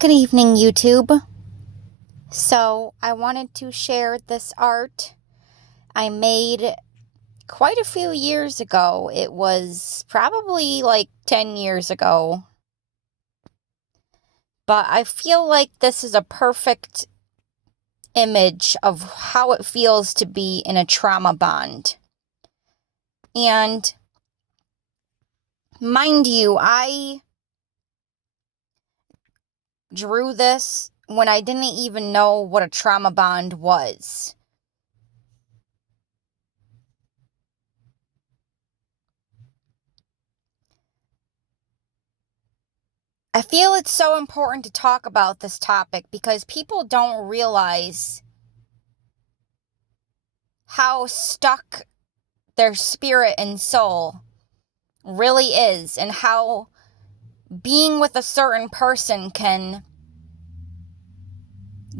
Good evening, YouTube. So, I wanted to share this art I made quite a few years ago. It was probably like 10 years ago. But I feel like this is a perfect image of how it feels to be in a trauma bond. And mind you, I drew this when I didn't even know what a trauma bond was. I feel it's so important to talk about this topic because people don't realize how stuck their spirit and soul really is, and how being with a certain person can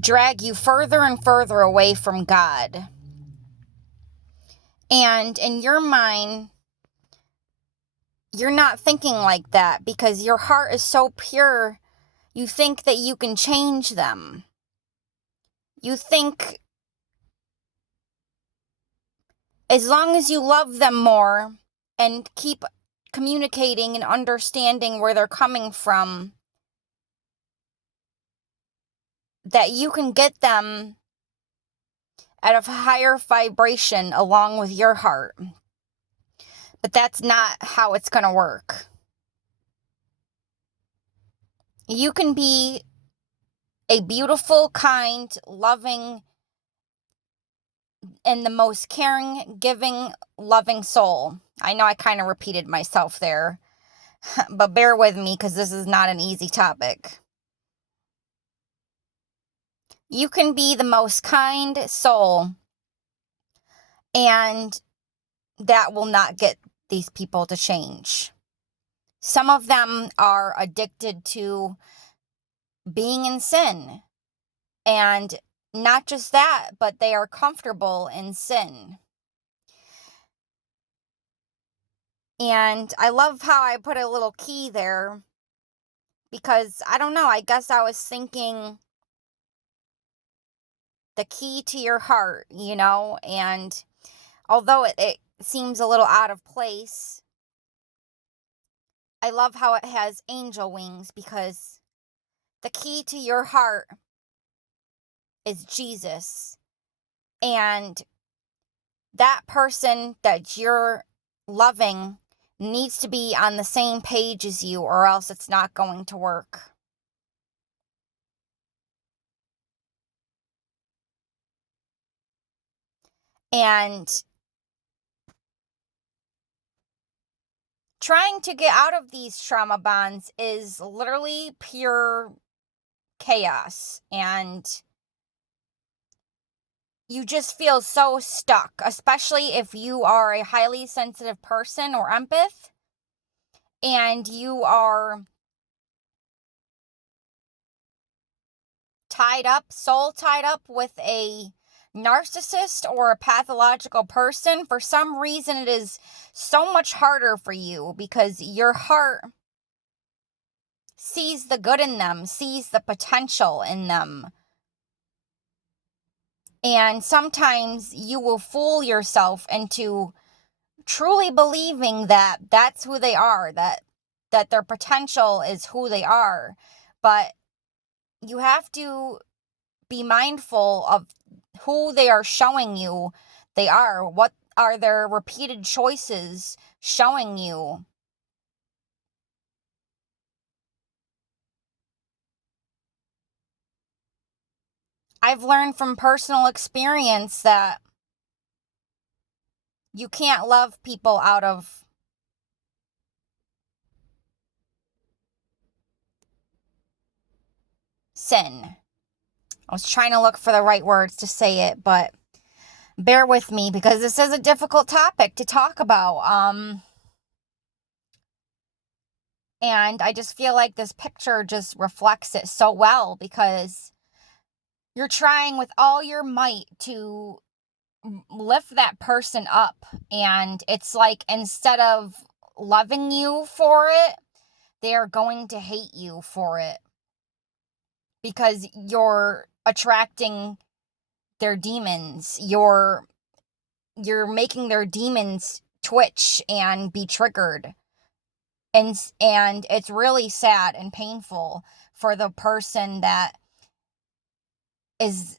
drag you further and further away from God. And in your mind, you're not thinking like that because your heart is so pure. You think that you can change them. You think as long as you love them more and keep communicating and understanding where they're coming from, that you can get them at a higher vibration along with your heart. But that's not how it's going to work. You can be a beautiful, kind, loving, and the most caring, giving, loving soul. I know I kind of repeated myself there, but bear with me because this is not an easy topic. You can be the most kind soul, and that will not get these people to change. Some of them are addicted to being in sin. And not just that, but they are comfortable in sin. And I love how I put a little key there because I don't know, I guess I was thinking the key to your heart, and although it seems a little out of place, I love how it has angel wings because the key to your heart is Jesus. And that person that you're loving needs to be on the same page as you, or else it's not going to work. And trying to get out of these trauma bonds is literally pure chaos. And you just feel so stuck, especially if you are a highly sensitive person or empath and you are soul tied up with a narcissist or a pathological person. For some reason, it is so much harder for you because your heart sees the good in them, sees the potential in them. And sometimes you will fool yourself into truly believing that that's who they are, that their potential is who they are. But you have to be mindful of who they are showing you they are. What are their repeated choices showing you? I've learned from personal experience that you can't love people out of sin. I was trying to look for the right words to say it, but bear with me because this is a difficult topic to talk about. And I just feel like this picture just reflects it so well because you're trying with all your might to lift that person up, and it's like instead of loving you for it, they are going to hate you for it. because you're attracting their demons. You're making their demons twitch and be triggered. And it's really sad and painful for the person that is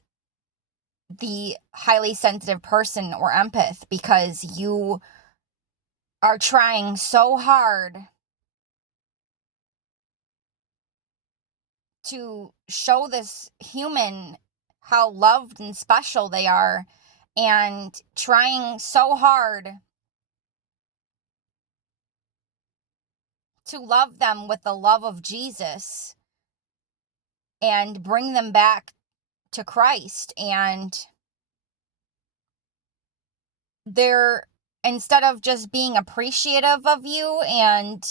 the highly sensitive person or empath, because you are trying so hard to show this human how loved and special they are, and trying so hard to love them with the love of Jesus and bring them back to Christ. And they're, instead of just being appreciative of you and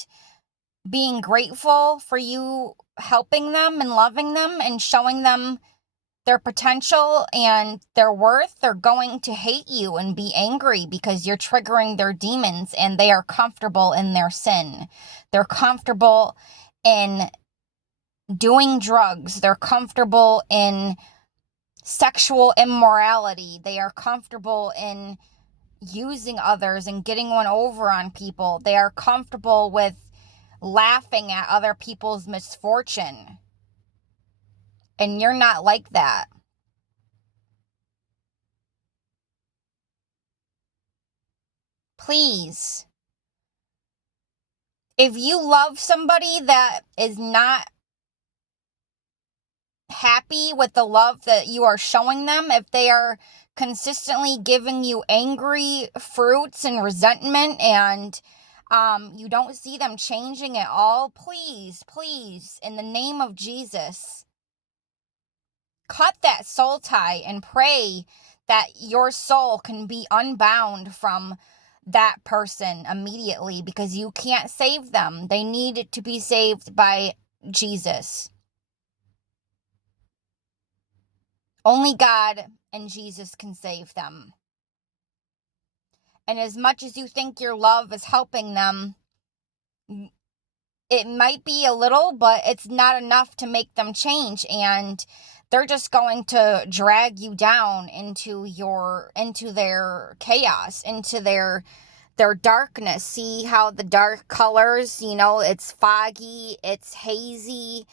being grateful for you helping them and loving them and showing them their potential and their worth, they're going to hate you and be angry because you're triggering their demons, and they are comfortable in their sin. They're comfortable in doing drugs. They're comfortable in sexual immorality. They are comfortable in using others and getting one over on people. They are comfortable with laughing at other people's misfortune. And you're not like that. Please, if you love somebody that is not happy with the love that you are showing them, if they are consistently giving you angry fruits and resentment, and you don't see them changing at all, please, in the name of Jesus, cut that soul tie and pray that your soul can be unbound from that person immediately, because you can't save them. They need to be saved by Jesus. Only God and Jesus can save them. And as much as you think your love is helping them, it might be a little, but it's not enough to make them change. And they're just going to drag you down into their chaos, into their darkness. See how the dark colors, it's foggy, it's hazy,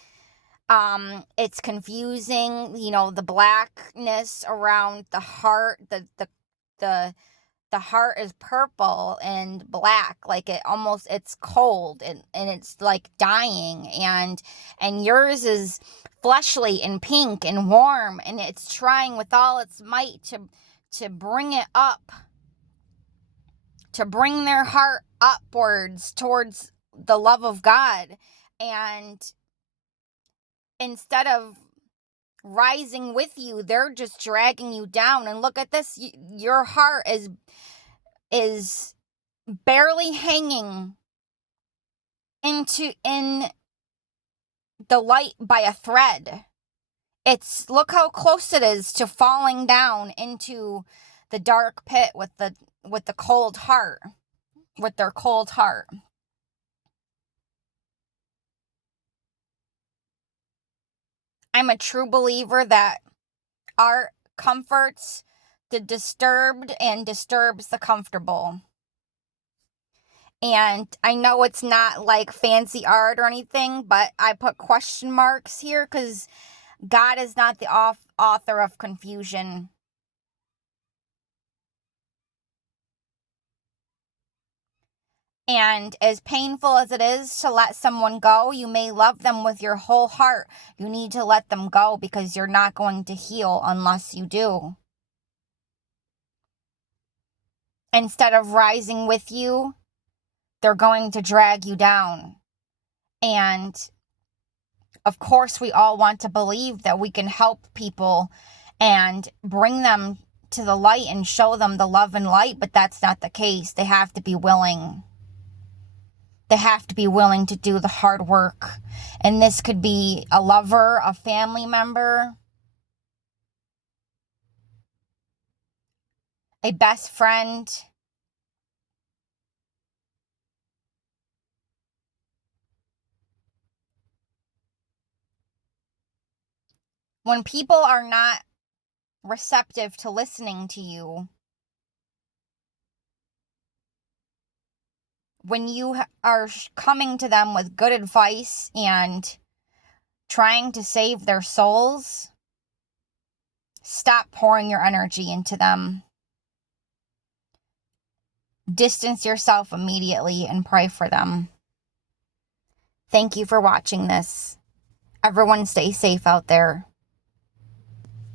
it's confusing, the blackness around the heart, the heart is purple and black, like it's cold, and it's like dying, and yours is fleshly and pink and warm, and it's trying with all its might to bring it up, to bring their heart upwards towards the love of God. And instead of rising with you, they're just dragging you down. And look at this, your heart is barely hanging in the light by a thread. Look how close it is to falling down into the dark pit with the cold heart, with their cold heart. I'm a true believer that art comforts the disturbed and disturbs the comfortable. And I know it's not like fancy art or anything, but I put question marks here because God is not the author of confusion. And as painful as it is to let someone go, you may love them with your whole heart. You need to let them go because you're not going to heal unless you do. Instead of rising with you, they're going to drag you down. And of course, we all want to believe that we can help people and bring them to the light and show them the love and light, but that's not the case. They have to be willing. They have to be willing to do the hard work. And this could be a lover, a family member, a best friend. When people are not receptive to listening to you, when you are coming to them with good advice and trying to save their souls, stop pouring your energy into them. Distance yourself immediately and pray for them. Thank you for watching this. Everyone stay safe out there.